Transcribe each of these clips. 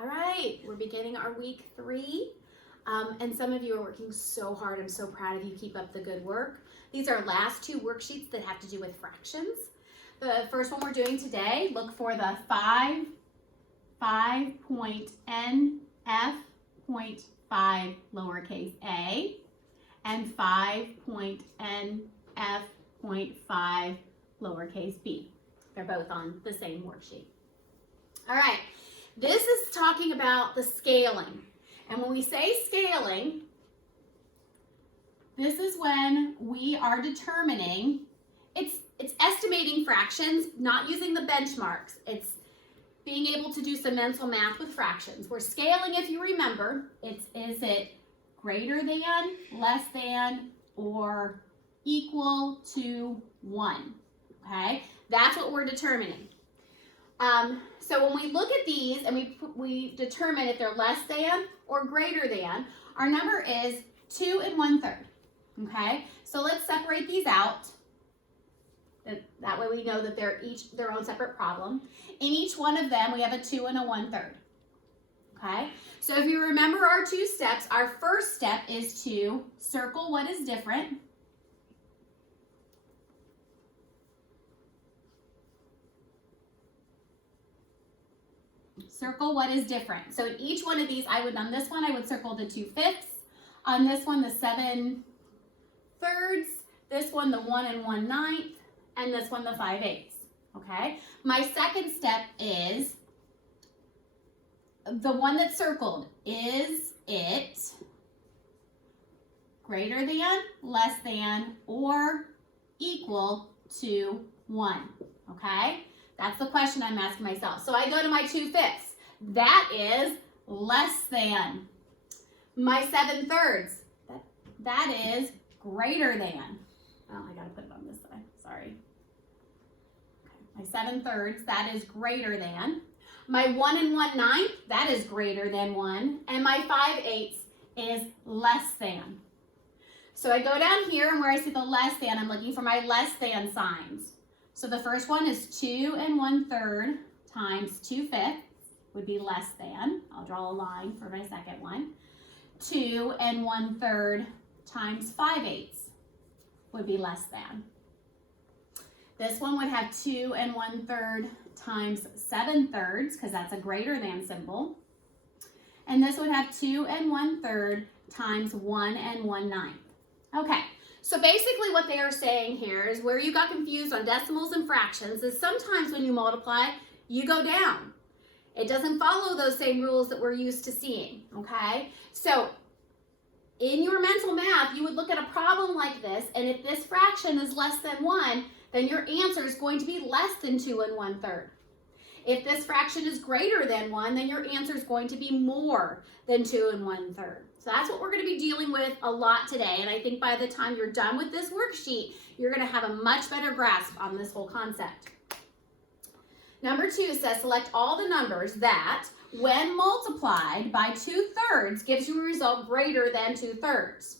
All right, we're beginning our week 3. And some of you are working so hard. I'm so proud of you. Keep up the good work. These are last 2 worksheets that have to do with fractions. The first one we're doing today, look for the 5.NF.5 lowercase a and 5.NF.5 lowercase b. They're both on the same worksheet. All right, this is talking about the scaling. And when we say scaling, this is when we are determining, it's estimating fractions, not using the benchmarks. It's being able to do some mental math with fractions. We're scaling, if you remember, is it greater than, less than, or equal to 1, okay? That's what we're determining. So when we look at these and we determine if they're less than or greater than, our number is 2 1/3, okay? So let's separate these out. That way we know that they're each their own separate problem. In each one of them, we have a 2 and a 1/3, okay? So if you remember our 2 steps, our first step is to circle what is different. Circle what is different. So in each one of these, on this one, I would circle the 2/5. On this one, the 7/3. This one, the 1 1/9. And this one, the 5/8. Okay? My second step is the one that's circled. Is it greater than, less than, or equal to 1? Okay? That's the question I'm asking myself. So I go to my 2/5. That is less than. My 7/3. That is greater than. Oh, I gotta put it on this side. Sorry. Okay. My 7/3. That is greater than. My 1 1/9. That is greater than 1. And my 5/8 is less than. So I go down here, and where I see the less than, I'm looking for my less than signs. So the first one is 2 1/3 times 2/5 would be less than. I'll draw a line for my second one. 2 1/3 times 5/8 would be less than. This one would have 2 1/3 times 7/3 because that's a greater than symbol. And this would have 2 1/3 times 1 1/9. Okay. So basically what they are saying here is where you got confused on decimals and fractions is sometimes when you multiply, you go down. It doesn't follow those same rules that we're used to seeing, okay? So in your mental math, you would look at a problem like this, and if this fraction is less than 1, then your answer is going to be less than 2 1/3. If this fraction is greater than 1, then your answer is going to be more than 2 1/3. So that's what we're going to be dealing with a lot today. And I think by the time you're done with this worksheet, you're going to have a much better grasp on this whole concept. Number 2 says select all the numbers that, when multiplied by 2/3, gives you a result greater than 2/3.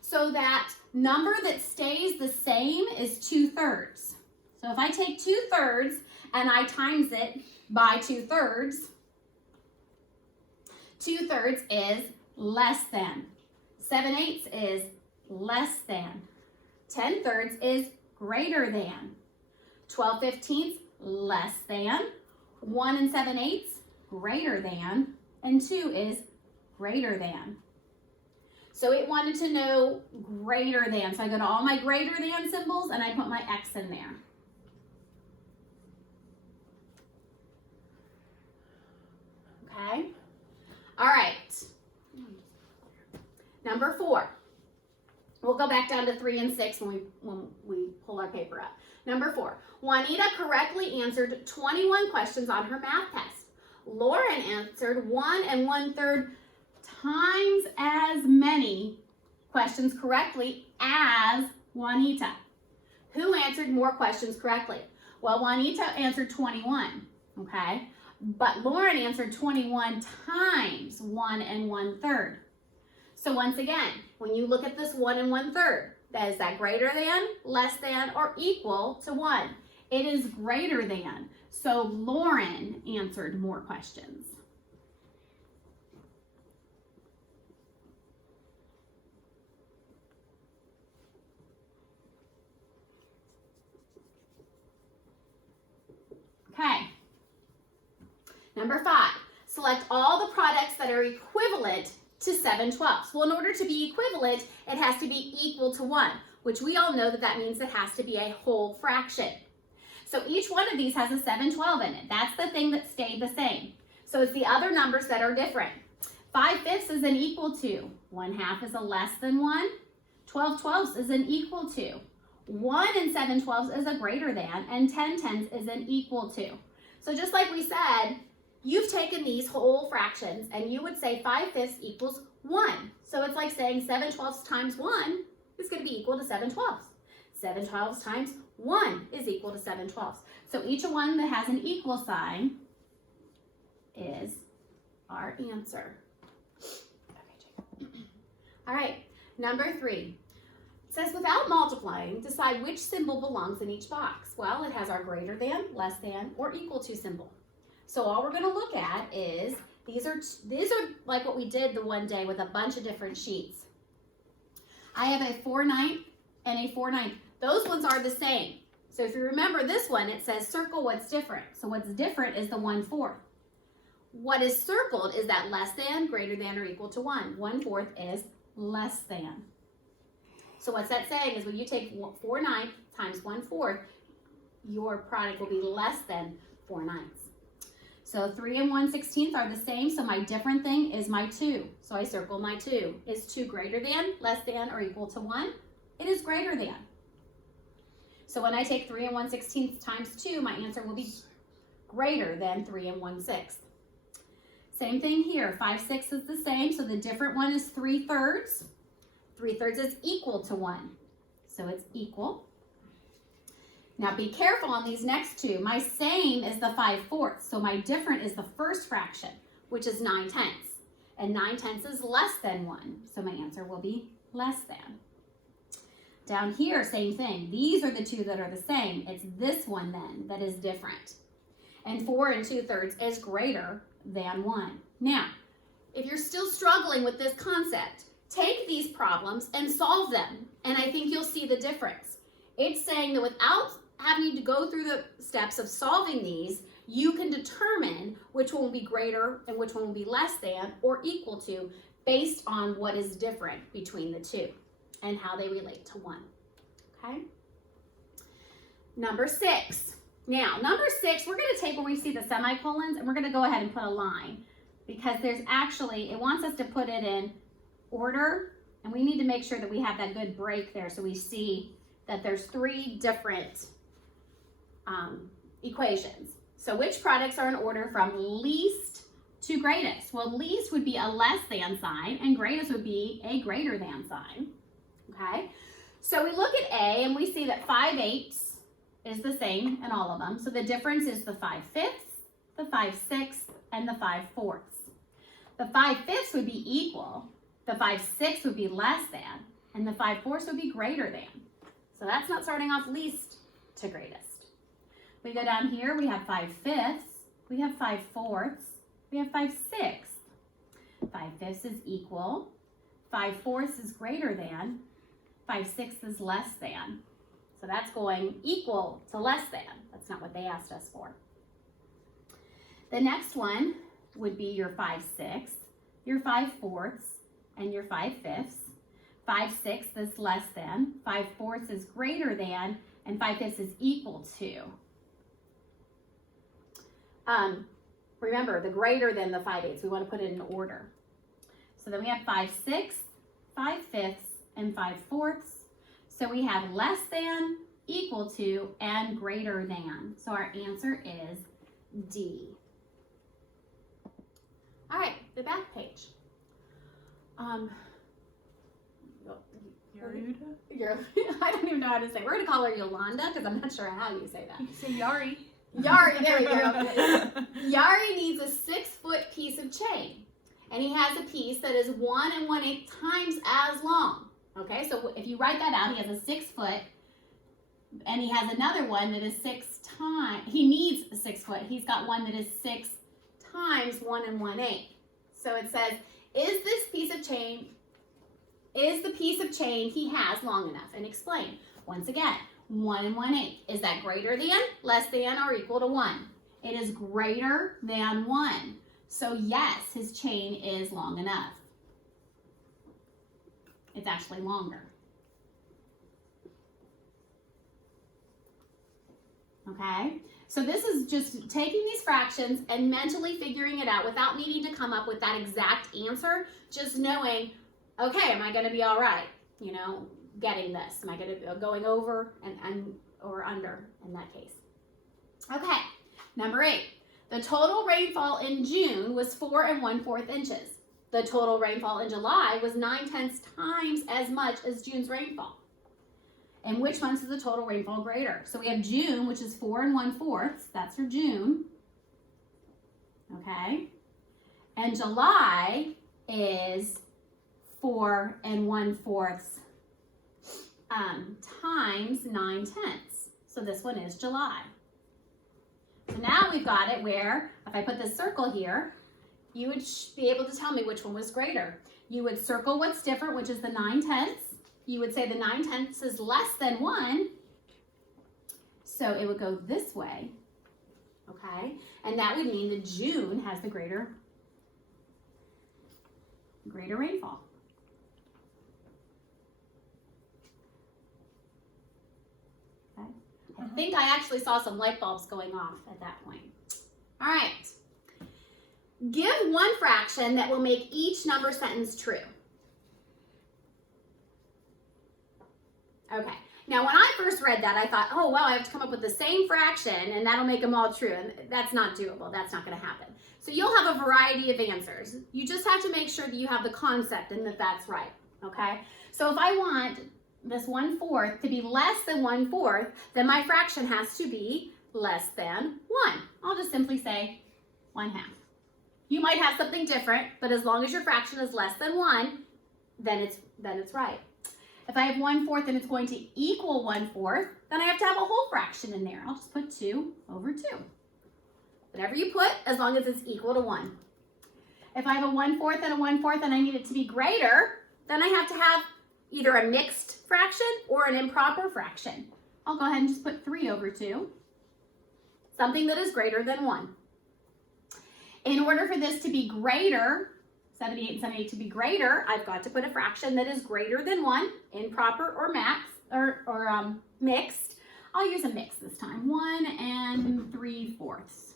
So that number that stays the same is 2/3. So if I take 2/3 and I times it by 2/3, 2/3 is less than. 7/8 is less than. 10/3 is greater than. 12/15 less than. 1 7/8 greater than. And 2 is greater than. So it wanted to know greater than. So I go to all my greater than symbols and I put my X in there. Okay? All right. Number 4. We'll go back down to 3 and 6 when we pull our paper up. Number 4. Juanita correctly answered 21 questions on her math test. Lauren answered 1 1/3 times as many questions correctly as Juanita. Who answered more questions correctly? Well, Juanita answered 21, okay? But Lauren answered 21 times 1 1/3. So once again, when you look at this 1 1/3, is that greater than, less than, or equal to 1? It is greater than. So Lauren answered more questions. Okay. Number 5, select all the products that are equivalent to 7/12. Well, in order to be equivalent, it has to be equal to 1, which we all know that that means it has to be a whole fraction. So each one of these has a 7/12 in it. That's the thing that stayed the same. So it's the other numbers that are different. 5/5 is an equal to. 1/2 is a less than 1. 12/12 is an equal to. 1 and 7/12 is a greater than, and 10/10 is an equal to. So just like we said, you've taken these whole fractions and you would say 5/5 equals 1. So it's like saying 7/12 times 1 is going to be equal to 7/12. 7/12 times 1 is equal to 7/12. So each one that has an equal sign is our answer. All right, number 3. It says, without multiplying, decide which symbol belongs in each box. Well, it has our greater than, less than, or equal to symbol. So all we're going to look at is, these are like what we did the one day with a bunch of different sheets. I have a 4/9 and a 4/9. Those ones are the same. So if you remember this one, it says circle what's different. So what's different is the 1/4. What is circled is that less than, greater than, or equal to 1. 1/4 is less than. So what's that saying is when you take 4/9 times 1/4, your product will be less than 4/9. So 3 and 1/16 are the same, so my different thing is my 2. So I circle my 2. Is 2 greater than, less than, or equal to 1? It is greater than. So when I take 3 and 1/16 times 2, my answer will be greater than 3 and 1/6. Same thing here, 5/6 is the same, so the different one is 3/3. 3/3 is equal to 1, so it's equal. Now be careful on these next two. My same is the 5/4, so my different is the first fraction, which is 9/10. And 9/10 is less than 1, so my answer will be less than. Down here, same thing. These are the two that are the same. It's this one then that is different. And 4 and 2/3 is greater than 1. Now, if you're still struggling with this concept, take these problems and solve them, and I think you'll see the difference. It's saying that without having to go through the steps of solving these, you can determine which one will be greater and which one will be less than or equal to based on what is different between the two and how they relate to 1. Okay? Number 6. Now, number 6, we're going to take where we see the semicolons and we're going to go ahead and put a line because there's actually, it wants us to put it in order, and we need to make sure that we have that good break there so we see that there's 3 different equations. So which products are in order from least to greatest? Well, least would be a less than sign and greatest would be a greater than sign. Okay, so we look at A and we see that 5/8 is the same in all of them. So the difference is the 5/5, the 5/6, and the 5/4. The 5/5 would be equal, the 5/6 would be less than, and the 5/4 would be greater than. So that's not starting off least to greatest. We go down here, we have 5/5, we have 5/4, we have 5/6. 5/5 is equal, 5/4 is greater than, 5/6 is less than. So that's going equal to less than. That's not what they asked us for. The next one would be your 5/6, your 5/4, and your 5/5. 5/6 is less than, 5/4 is greater than, and 5/5 is equal to. Remember, the greater than the 5/8, we want to put it in order. So then we have 5/6, 5/5, and 5/4. So we have less than, equal to, and greater than. So our answer is D. All right, the back page. I don't even know how to say. We're going to call her Yolanda because I'm not sure how you say that. You can say Yari. Yari, there we go. Yari needs a 6-foot piece of chain. And he has a piece that is 1 1/8 times as long. Okay, so if you write that out, he has a 6 foot. And he has another one that is 6 times. He needs a 6 foot. He's got one that is 6 times 1 1/8. So it says, is the piece of chain he has long enough? And explain. Once again, 1 1/8. Is that greater than, less than, or equal to 1? It is greater than 1. So yes, his chain is long enough. It's actually longer. Okay? So this is just taking these fractions and mentally figuring it out without needing to come up with that exact answer, just knowing, okay, am I going to be all right, you know, getting this? Am I going to be going over and or under in that case? Okay, number 8. The total rainfall in June was 4 1/4 inches. The total rainfall in July was 9/10 times as much as June's rainfall. And which month is the total rainfall greater? So we have June, which is 4 1/4. That's for June. Okay. And July is 4 1/4 times 9/10. So this one is July. So now we've got it where, if I put this circle here, you would be able to tell me which one was greater. You would circle what's different, which is the 9/10. You would say the 9/10 is less than 1. So it would go this way, okay? And that would mean that June has the greater rainfall. Okay. I think I actually saw some light bulbs going off at that point. All right. Give one fraction that will make each number sentence true. Okay, now when I first read that, I thought, oh, wow, I have to come up with the same fraction and that'll make them all true. And that's not doable. That's not going to happen. So you'll have a variety of answers. You just have to make sure that you have the concept and that that's right, okay? So if I want this 1/4 to be less than 1/4, then my fraction has to be less than 1. I'll just simply say 1/2. You might have something different, but as long as your fraction is less than 1, then it's right. If I have 1/4 and it's going to equal 1/4, then I have to have a whole fraction in there. I'll just put 2/2. Whatever you put, as long as it's equal to 1. If I have a 1/4 and a 1/4 and I need it to be greater, then I have to have either a mixed fraction or an improper fraction. I'll go ahead and just put 3/2, something that is greater than 1. In order for this to be greater, 78 and 78 to be greater, I've got to put a fraction that is greater than 1, improper or mixed. I'll use a mix this time, 1 3/4.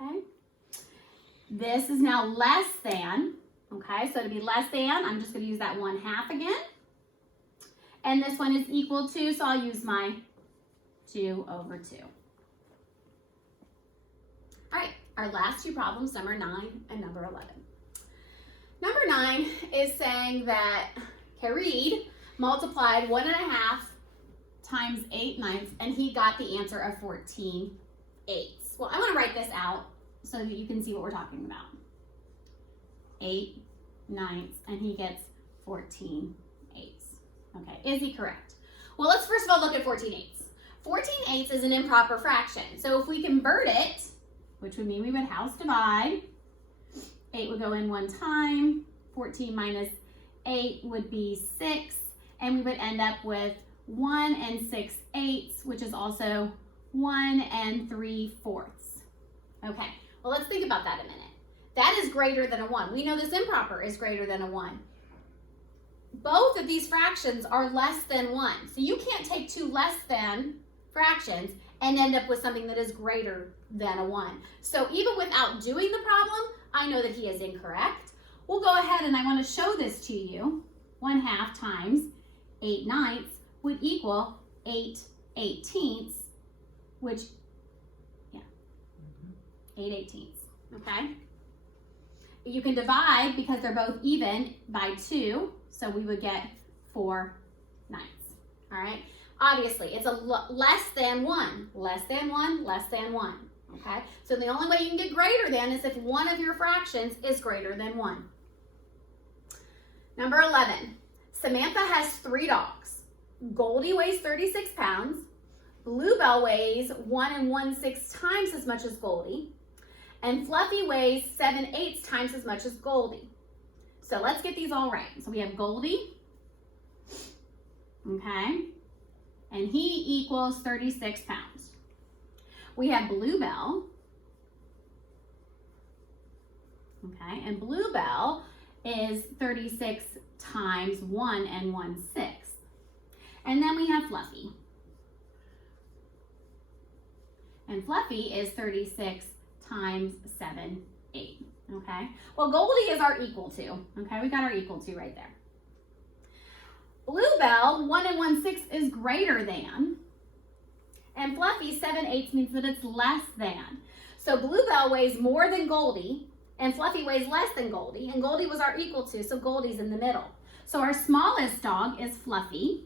Okay. This is now less than, okay, so to be less than, I'm just going to use that 1/2 again. And this one is equal to, so I'll use my 2/2. All right, our last two problems, number 9 and number 11. Number 9 is saying that Kareed multiplied 1.5 times 8/9 and he got the answer of 14/8. Well, I want to write this out so that you can see what we're talking about. 8/9 and he gets 14/8. Okay, is he correct? Well, let's first of all look at 14/8. 14/8 is an improper fraction. So if we convert it, which would mean we would house divide, 8 would go in one time, 14 minus 8 would be 6, and we would end up with 1 6/8, which is also 1 3/4. Okay, well, let's think about that a minute. That is greater than a 1. We know this improper is greater than a 1. Both of these fractions are less than 1. So you can't take two less than fractions and end up with something that is greater than a 1. So even without doing the problem, I know that he is incorrect. We'll go ahead and I want to show this to you. 1/2 times 8/9 would equal 8/18, which, 8/18, okay? You can divide, because they're both even, by 2, so we would get 4/9, all right? Obviously, it's a less than 1, less than 1, less than 1, okay? So the only way you can get greater than is if one of your fractions is greater than 1. Number 11, Samantha has 3 dogs. Goldie weighs 36 pounds. Bluebell weighs 1 1/6 times as much as Goldie. And Fluffy weighs 7/8 times as much as Goldie. So let's get these all right. So we have Goldie, okay, and he equals 36 pounds. We have Bluebell. Okay, and Bluebell is 36 times 1 and 1/6. And then we have Fluffy. And Fluffy is 36 times 7/8. Okay, well, Goldie is our equal to. Okay, we got our equal to right there. Bluebell, 1 and 1/6 is greater than. And Fluffy, 7/8 means that it's less than. So Bluebell weighs more than Goldie, and Fluffy weighs less than Goldie, and Goldie was our equal to, so Goldie's in the middle. So our smallest dog is Fluffy.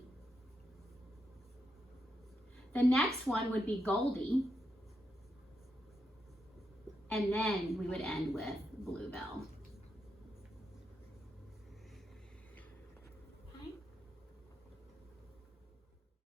The next one would be Goldie. And then we would end with Bluebell.